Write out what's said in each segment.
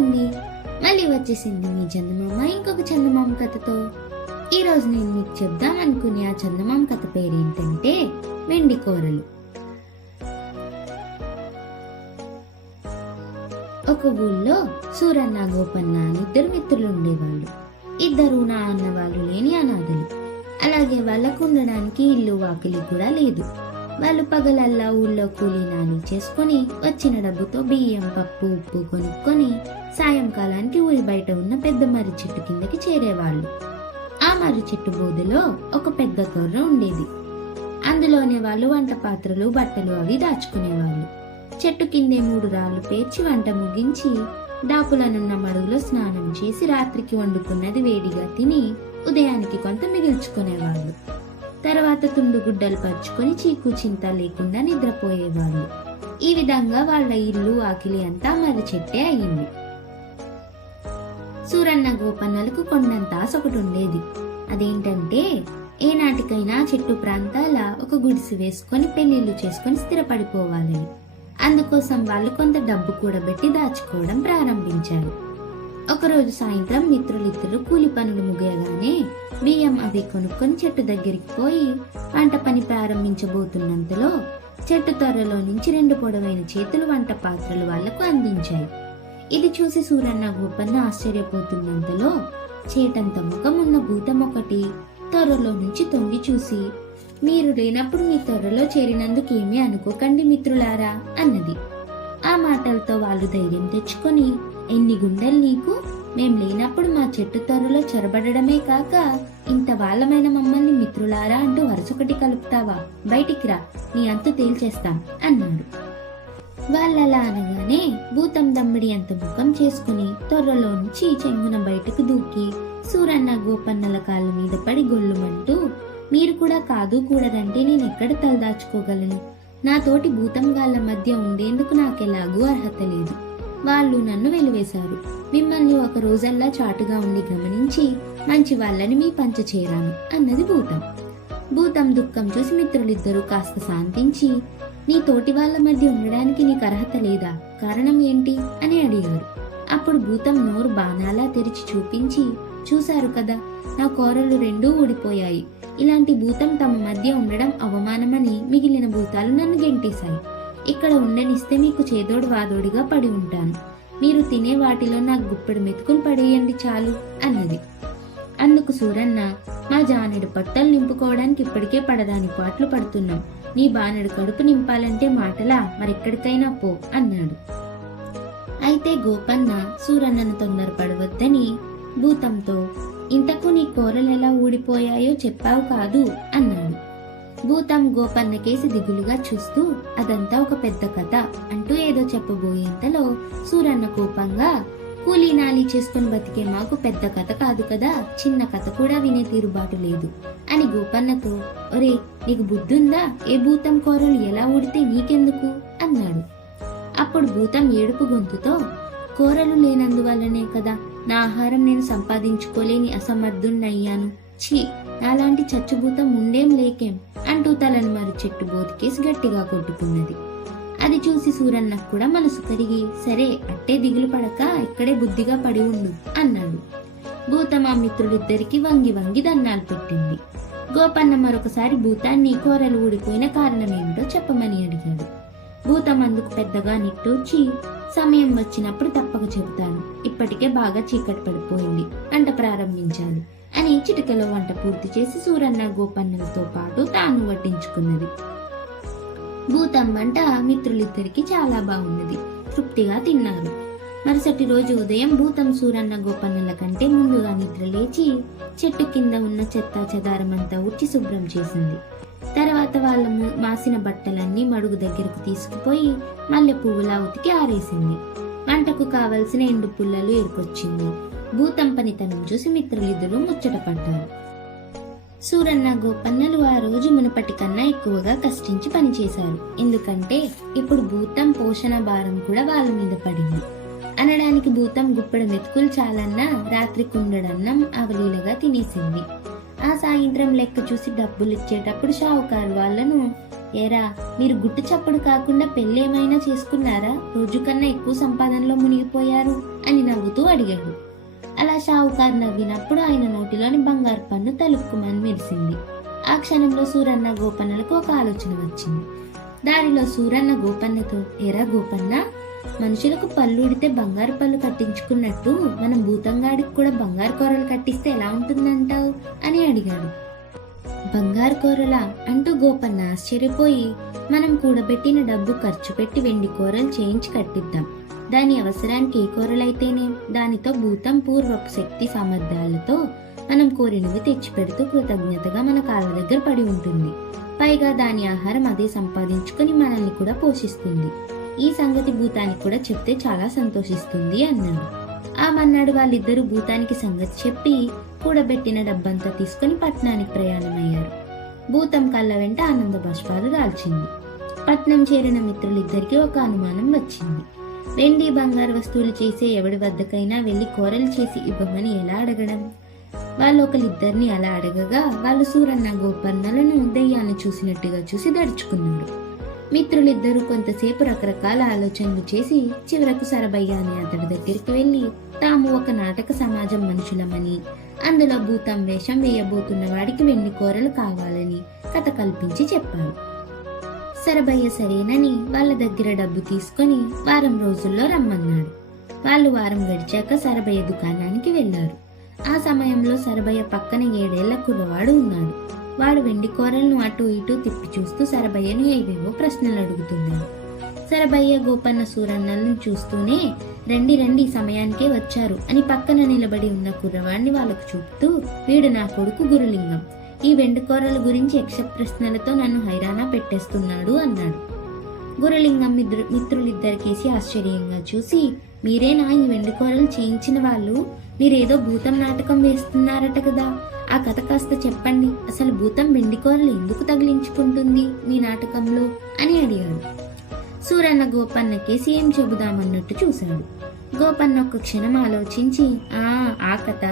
అండి, మళ్ళీ వచ్చేసింది మీ చందమామ ఇంకొక చందమామ కథతో. ఈరోజు నేను మీకు చెప్దాం అనుకునే ఆ చందమామ కథ పేరేంటంటే వెండి కోరలు. ఒక ఊళ్ళో సూరన్న గోపన్న అని ఇద్దరు మిత్రులు ఉండేవాళ్ళు. ఇద్దరు నా అన్న వాళ్ళు లేని అనాథలు. అలాగే వాళ్ళకు ఉండడానికి ఇల్లు వాకిలి కూడా లేదు. వాళ్ళు పగలల్లా ఊళ్ళో కూలీ నాలి చేసుకుని వచ్చిన డబ్బుతో బియ్యం, పప్పు, ఉప్పు కొనుక్కొని సాయంకాలానికి ఊరి బయట ఉన్న పెద్ద మర్రి చెట్టు కిందకి చేరేవాళ్ళు. ఆ మర్రి చెట్టు బోధలో ఒక పెద్ద తొర్ర ఉండేది. అందులోనే వాళ్ళు వంట పాత్రలు, బట్టలు అవి దాచుకునేవాళ్ళు. చెట్టు కిందే 3 రాళ్లు పేర్చి వంట ముగించి దాపులనున్న మడుగులో స్నానం చేసి రాత్రికి వండుకున్నది వేడిగా తిని ఉదయానికి కొంత మిగిల్చుకునేవాళ్ళు. తర్వాత తుండు గుడ్డలు పరుచుకొని చీకు చింత లేకుండా నిద్రపోయేవాళ్ళు. ఈ విధంగా వాళ్ళ ఇల్లు ఆకిలి అంతా మర్రి చెట్టే అయింది. సూరన్న గోపన్నలకు కొండంత ఆశ ఒకటి ఉండేది. అదేంటంటే ఏనాటికైనా చెట్టు ప్రాంతాల ఒక గుడిసె వేసుకొని పెళ్లిళ్లు చేసుకొని స్థిరపడిపోవాలని. అందుకోసం వాళ్ళు కొంత డబ్బు కూడబెట్టి దాచుకోవడం ప్రారంభించారు. ఒకరోజు సాయంత్రం మిత్రులిద్దరు కూలి పనులు ముగియగానే బియ్యం అవి కొనుక్కొని చెట్టు దగ్గరికి పోయి వంట పని ప్రారంభించబోతున్నంతలో చెట్టు తొర్రలో నుంచి 2 పొడవైన చేతులు వంట పాత్రలు వాళ్లకు అందించాయి. ఇది చూసి సూరన్న గోపన్న ఆశ్చర్యపోతున్నంతలో చేటంత ముఖం ఉన్న భూతం ఒకటి తొర్రలో నుంచి తొంగి చూసి, "మీరు లేనప్పుడు మీ తొర్రలో చేరినందుకు ఏమీ అనుకోకండి మిత్రులారా" అన్నది. ఆ మాటలతో వాళ్ళు ధైర్యం తెచ్చుకొని, "ఎన్ని గుండెలు నీకు? మేం లేనప్పుడు మా చెట్టు తొర్రలో చొరబడమే కాక ఇంత వాళ్ళమైన మమ్మల్ని మిత్రులారా అంటూ వరుసొకటి కలుపుతావా? బయటికి రా, నీ అంతు తేల్చేస్తాం" అన్నాడు. వాళ్ళలా అనగానే భూతం దమ్మిడి అంత ముఖం చేసుకుని తొర్రలో నుంచి చెంగున బయటకు దూకి సూరన్న గోపన్నల కాళ్ళ మీద పడి గొల్లుమంటూ, "మీరు కూడా కాదు కూడదంటే నేనెక్కడ తలదాచుకోగలను? నా తోటి భూతంగాళ్ల మధ్య ఉండేందుకు నాకెలాగూ అర్హత లేదు. వాళ్ళు నన్ను వెలివేశారు. మిమ్మల్ని ఒక రోజల్లా చాటుగా ఉండి గమనించి మంచి వాళ్ళని మీ పంచ చేరాను" అన్నది భూతం. భూతం దుఃఖం చూసి మిత్రులిద్దరూ కాస్త శాంతించి, "నీ తోటి వాళ్ళ మధ్య ఉండడానికి నీకు అర్హత లేదా? కారణం ఏంటి?" అని అడిగారు. అప్పుడు భూతం నోరు బాణాలా తెరిచి చూపించి, "చూశారు కదా, నా కోరలు 2 ఊడిపోయాయి. ఇలాంటి భూతం తమ మధ్య ఉండడం అవమానమని మిగిలిన భూతాలు నన్ను గెంటేశాయి. ఇక్కడ ఉండనిస్తే మీకు చేదోడు వాదోడిగా పడి ఉంటాను. మీరు తినే వాటిలో నాకు గుప్పెడు మెతుకులు పడేయండి చాలు" అన్నది. అందుకు సూరన్న, "మా జానెడు పట్టలు నింపుకోవడానికి ఇప్పటికే పడదాని పాటలు పడుతున్నాం. నీ బానెడు కడుపు నింపాలంటే మాటలా? మరెక్కడికైనా పో" అన్నాడు. అయితే గోపన్న సూరన్నను తొందరపడవద్దని భూతంతో, "ఇంతకు నీ కోరలు ఎలా ఊడిపోయాయో చెప్పావు కాదు" అన్నాడు. భూతం గోపన్న కేసి దిగులుగా చూస్తూ, "అదంతా ఒక పెద్ద కథ" అంటూ ఏదో చెప్పబోయేంతలో సూరన్న కోపంగా, "కూలీ నాలి చేసుకుని బతికే మాకు పెద్ద కథ కాదు కదా, చిన్న కథ కూడా వినే తీరుబాటు లేదు" అని గోపన్నతో, "ఒరే, నీకు బుద్ధుందా? ఏ భూతం కోరలు ఎలా ఊడితే నీకెందుకు" అన్నాడు. అప్పుడు భూతం ఏడుపు గొంతుతో, "కోరలు లేనందువల్లనే కదా నా ఆహారం నేను సంపాదించుకోలేని అసమర్థుణ్ణయ్యాను. ఛీ, నాలాంటి చచ్చుభూతం ఉండేం లేకేం" అంటూ తలను మర్రి చెట్టు బోతికేసి గట్టిగా కొట్టుకున్నది. అది చూసి సూరన్నకు కూడా మనసు కరిగి, "సరే, అట్టే దిగులు పడక ఇక్కడే బుద్ధిగా పడి ఉండు" అన్నాడు. భూతం ఆ మిత్రులిద్దరికి వంగి వంగి దండాలు పెట్టింది. గోపన్న మరొకసారి భూతాన్ని కోరలు ఊడిపోయిన కారణమేమిటో చెప్పమని అడిగాడు. భూతం అందుకు పెద్దగా నిట్టూర్చి, "సమయం వచ్చినప్పుడు తప్పక చెబుతాను. ఇప్పటికే బాగా చీకటి పడిపోయింది, వంట ప్రారంభించాలి" అని చిటికలో వంట పూర్తి చేసి సూరన్న గోపన్నలతో పాటు తాను వడ్డించుకున్నది. భూతం వంట మిత్రులిద్దరికి చాలా బాగున్నది. తృప్తిగా తిన్నారు. మరుసటి రోజు ఉదయం భూతం సూరన్న గోపన్నల కంటే ముందుగా నిద్ర లేచి చెట్టు కింద ఉన్న చెత్తా చెదారమంతా ఉచ్చి శుభ్రం చేసింది. తర్వాత వాళ్ళ మాసిన బట్టలన్నీ మడుగు దగ్గరకు తీసుకుపోయి మల్లె పువ్వులా ఉతికి ఆరేసింది. వంటకు కావలసిన ఎండు పుల్లలు ఏర్కొచ్చింది. భూతం పనితనం చూసి మిత్రులిద్దరూ ముచ్చటపడ్డారు. సూరన్న గోపన్నలు ఆ రోజు మునుపటి కన్నా ఎక్కువగా కష్టించి పనిచేశారు. ఎందుకంటే ఇప్పుడు భూతం పోషణ భారం కూడా వాళ్ళ మీద పడింది. అనడానికి భూతం గుప్పెడు మెతుకులు చాలన్నా రాత్రి కుండడన్నం అవలీలగా తినేసింది. ఆ సాయంత్రం లెక్క చూసి డబ్బులు ఇచ్చేటప్పుడు షావుకారు వాళ్లను ఏరా, మీరు గుట్టు చప్పుడు కాకుండా పెళ్ళేమైనా చేసుకున్నారా? రోజు కన్నా ఎక్కువ సంపాదనలో మునిగిపోయారు అని నవ్వుతూ అడిగాడు. అలా షావుకారు నవ్వినప్పుడు ఆయన నోటిలోని బంగారు పన్ను తలుక్కుమని మెరిసింది. ఆ క్షణంలో సూరన్న గోపన్నలకు ఒక ఆలోచన వచ్చింది. దారిలో సూరన్న గోపన్నతో, ఏరా గోపన్న, మనుషులకు పళ్ళు ఉడితే బంగారు పళ్ళు కట్టించుకున్నట్టు మనం భూతంగాడికి కూడా బంగారు కూరలు కట్టిస్తే ఎలా ఉంటుందంటావు అని అడిగాడు. బంగారు కూరలా అంటూ గోపన్న ఆశ్చర్యపోయి, మనం కూడబెట్టిన డబ్బు ఖర్చు పెట్టి వెండి కూరలు చేయించి కట్టిద్దాం. దాని అవసరానికి ఏ కూరలైతేనే, దానితో భూతం పూర్వపు శక్తి సామర్థ్యాలతో మనం కోరినవి తెచ్చిపెడుతూ కృతజ్ఞతగా మన కాళ్ళ దగ్గర పడి ఉంటుంది. పైగా దాని ఆహారం అదే సంపాదించుకుని మనల్ని కూడా పోషిస్తుంది. ఈ సంగతి భూతానికి కూడా చెప్తే చాలా సంతోషిస్తుంది అన్నాడు. ఆ మన్నాడు వాళ్ళిద్దరూ భూతానికి సంగతి చెప్పి కూడబెట్టిన డబ్బంతా తీసుకుని పట్నానికి ప్రయాణమయ్యారు. భూతం కళ్ళ వెంట ఆనంద బాష్పాలు రాల్చింది. పట్నం చేరిన మిత్రులిద్దరికీ ఒక అనుమానం వచ్చింది. వెండి బంగారు వస్తువులు చేసే ఎవడి వద్దకైనా వెళ్లి కూరలు చేసి ఇవ్వమని ఎలా అడగడం? వాళ్ళు ఒకరిద్దరిని అలా అడగగా వాళ్ళు సూరన్న గోపన్నలను దెయ్యాన్ని చూసినట్టుగా చూసి దడుచుకున్నారు. మిత్రులిద్దరూ కొంతసేపు రకరకాల ఆలోచనలు చేసి చివరకు సరబయ్య అనే అతడి దగ్గరికి వెళ్లి తాము ఒక నాటక సమాజం మనుషులమని, అందులో భూతం వేషం వేయబోతున్న వాడికి వెండి కూరలు కావాలని కథ కల్పించి చెప్పారు. సరబయ్య సరేనని వాళ్ళ దగ్గర డబ్బు తీసుకొని వారం రోజుల్లో రమ్మన్నాడు. వాళ్ళు వారం గడిచాక సరబయ్య దుకాణానికి వెళ్లారు. ఆ సమయంలో సరబయ్య పక్కన 7 ఏళ్ల కుర్రవాడు ఉన్నాడు. వాడు వెండి కూరలను అటు ఇటు తిప్పి చూస్తూ సరబయ్యను ఏవేవో ప్రశ్నలు అడుగుతున్నాడు. సరబయ్య గోపన్న సూరన్నలను చూస్తూనే, రండి రండి, సమయానికే వచ్చారు అని పక్కన నిలబడి ఉన్న కుర్రవాడిని వాళ్ళకు చూపుతూ, వీడు నా కొడుకు గురులింగం. ఈ వెండి కూరల గురించి యక్ష ప్రశ్నలతో నన్ను హైరానా పెట్టేస్తున్నాడు అన్నాడు. గురులింగం మిత్రులిద్దరికేసి ఆశ్చర్యంగా చూసి, మీరేనా ఈ వెండి కూరలు చేయించిన వాళ్ళు? మీరేదో భూతం నాటకం వేస్తున్నారట కదా, ఆ కథ కాస్త చెప్పండి. అసలు భూతం వెండి కూరలు ఎందుకు తగిలించుకుంటుంది మీ నాటకంలో అని అడిగాడు. సూరన్న గోపన్న కేసి ఏం చెబుదామన్నట్టు చూశాడు. గోపన్న ఒక్క క్షణం ఆలోచించి, ఆ కథ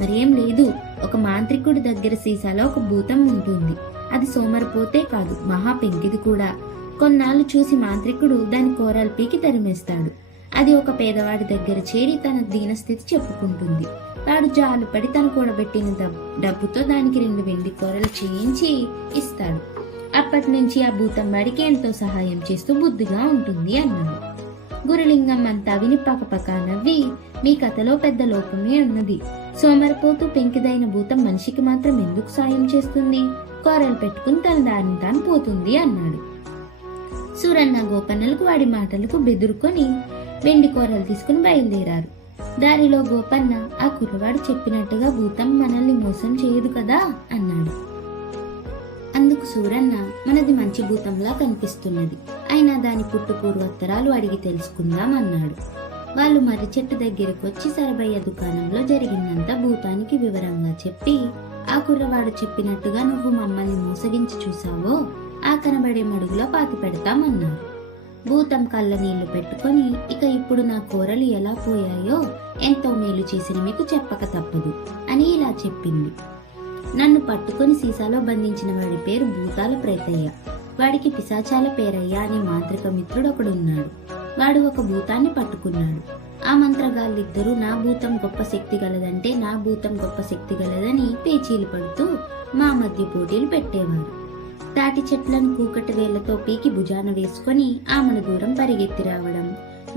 మరేం లేదు. ఒక మాంత్రికుడి దగ్గర సీసాలో ఒక భూతం ఉంటుంది. అది సోమరిపోతే కాదు, మహా పెంకిది కూడా. కొన్నాళ్ళు చూసి మాంత్రికుడు దాని కూరలు పీకి తరిమేస్తాడు. అది ఒక పేదవాడి దగ్గర చేరి తన దీనస్థితి చెప్పుకుంటుంది. వాడు జాలుపడి తను కూడబెట్టిన డబ్బుతో దానికి 2 వెండి కూరలు చేయించి ఇస్తాడు. అప్పటి నుంచి ఆ భూతం వాడికి ఎంతో సహాయం చేస్తూ బుద్ధిగా ఉంటుంది అన్నాడు. గురులింగం అంతా విని పకపక నవ్వి, మీ కథలో పెద్ద లోపమే ఉన్నది. సోమరిపోతూ పెంకిదైన భూతం మనిషికి మాత్రం ఎందుకు సాయం చేస్తుంది? కూరలు పెట్టుకుని తన దారిని తాను పోతుంది అన్నాడు. సూరన్న గోపన్నలకు వాడి మాటలకు బెదురుకొని వెండి కూరలు తీసుకుని బయలుదేరారు. దారిలో గోపన్న, ఆ కుర్రవాడు చెప్పినట్టుగా భూతం మనల్ని మోసం చేయదు కదా అన్నాడు. అందుకు సూరన్న, మనది మంచి భూతంలా కనిపిస్తున్నది, అయినా దాని పుట్టు పూర్వోత్తరాలు అడిగి తెలుసుకుందాం అన్నాడు. వాళ్ళు మర్రి చెట్టు దగ్గరకు వచ్చి సరబయ్య దుకాణంలో జరిగిందంతా భూతానికి వివరంగా చెప్పి, ఆ కుర్రవాడు చెప్పినట్టుగా నువ్వు మమ్మల్ని మోసగించి చూసావో ఆ కనబడే మడుగులో పాతి పెడతామన్నారు. భూతం కళ్ళ నీళ్లు పెట్టుకొని, ఇక ఇప్పుడు నా కూరలు ఎలా పోయాయో ఎంతో మేలు చేసిన మీకు చెప్పక తప్పదు అని ఇలా చెప్పింది. నన్ను పట్టుకొని సీసాలో బంధించిన వాడి పేరు భూతాల ప్రేతయ్య. వాడికి పిశాచాల పేరయ్య అనే మాంత్రిక మిత్రుడు ఒకడున్నాడు. వాడు ఒక భూతాన్ని పట్టుకున్నాడు. ఆ మంత్రగాళ్ళిద్దరూ నా భూతం గొప్ప శక్తి గలదంటే నా భూతం గొప్ప శక్తి గలదని పేచీలు పడుతూ మా మధ్య పోటీలు పెట్టేవారు. తాటి చెట్లను కూకటి వేళ్లతో పీకి భుజాన వేసుకొని ఆమడ దూరం పరిగెత్తి రావడం,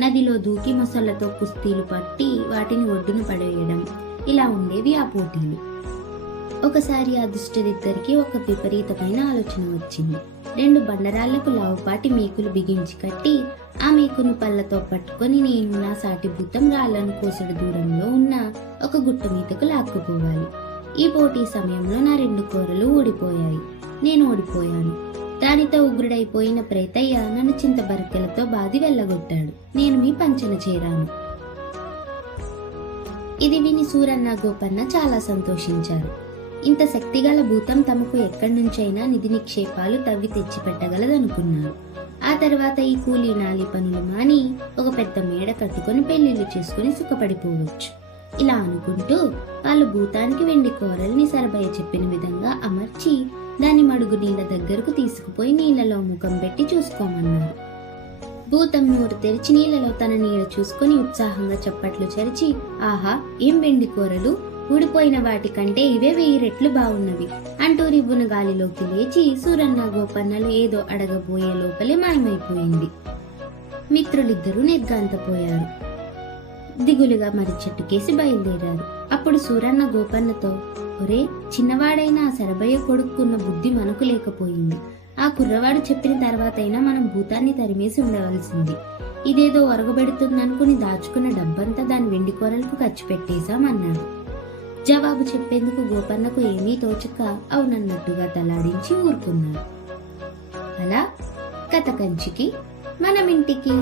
నదిలో దూకి మొసళ్లతో కుస్తీలు పట్టి వాటిని ఒడ్డున పడేయడం, ఇలా ఉండేవి ఆ పోటీలు. ఒకసారి ఆ దుష్టులిద్దరికి ఒక విపరీతమైన ఆలోచన వచ్చింది. 2 బండరాళ్లకు లావుపాటి మేకులు బిగించి కట్టి ఆ మేకును పళ్ళతో పట్టుకొని నేను నా సాటి భూతం రాళ్లను కోసడు దూరంలో ఉన్న ఒక గుట్ట మీదకు లాక్కుపోవాలి. ఈ పోటీ సమయంలో నా 2 కూరలు ఊడిపోయాయి. నేను ఓడిపోయాను. దానితో ఉగ్రుడైపోయిన ప్రేతయ్య నన్ను చింతబరకెలతో బాది వెళ్ళగొట్టాడు. నేను మీ పంచన చేరాను. ఇది విని సూరన్న గోపన్న చాలా సంతోషించారు. ఇంత శక్తిగల భూతం తమకు ఎక్కడి నుంచైనా నిధి నిక్షేపాలు తవ్వి తెచ్చి పెట్టగలదనుకున్నారు. ఆ తర్వాత ఈ కూలీ నాలి పనులు మాని ఒక పెద్ద మేడ కట్టుకుని పెళ్లిళ్లు చేసుకుని సుఖపడిపోవచ్చు. ఇలా అనుకుంటూ వాళ్ళు భూతానికి వెండి కూరల్ని సరబయ్య చెప్పిన విధంగా అమర్చి దాని మడుగు నీళ్ళ దగ్గరకు తీసుకుపోయి నీళ్ళలో ముఖం పెట్టి చూసుకోమన్నారు. భూతం నోరు తెరిచి నీళ్ళలో తన నీడ చూసుకుని ఉత్సాహంగా చప్పట్లు చరిచి, ఆహా, ఏం వెండి కూరలు, ఊడిపోయిన వాటి కంటే ఇవే 1000 రెట్లు బాగున్నవి అంటూ రివ్వున గాలిలోకి లేచి సూరన్న గోపన్నలు ఏదో అడగబోయే లోపలే మాయమైపోయింది. మిత్రులిద్దరూ నిర్గాంతపోయారు. దిగులుగా మరి చెట్టుకేసి బయలుదేరారు. అప్పుడు సూరన్న గోపన్నతో, ఒరే, చిన్నవాడైనా ఆ శరభయ్య కొడుకున్న బుద్ధి మనకు లేకపోయింది. ఆ కుర్రవాడు చెప్పిన తర్వాతైనా మనం భూతాన్ని తరిమేసి ఉండవలసింది. ఇదేదో ఒరగబెడుతుందనుకుని దాచుకున్న డబ్బంతా దాని వెండి కూరలకు ఖర్చు పెట్టేశామన్నాడు. జవాబు చెప్పేందుకు గోపన్నకు ఏమీ తోచక అవునన్నట్టుగా తలాడించి ఊరుకున్నాడు. అలా కథ కంచికి మనమింటికి.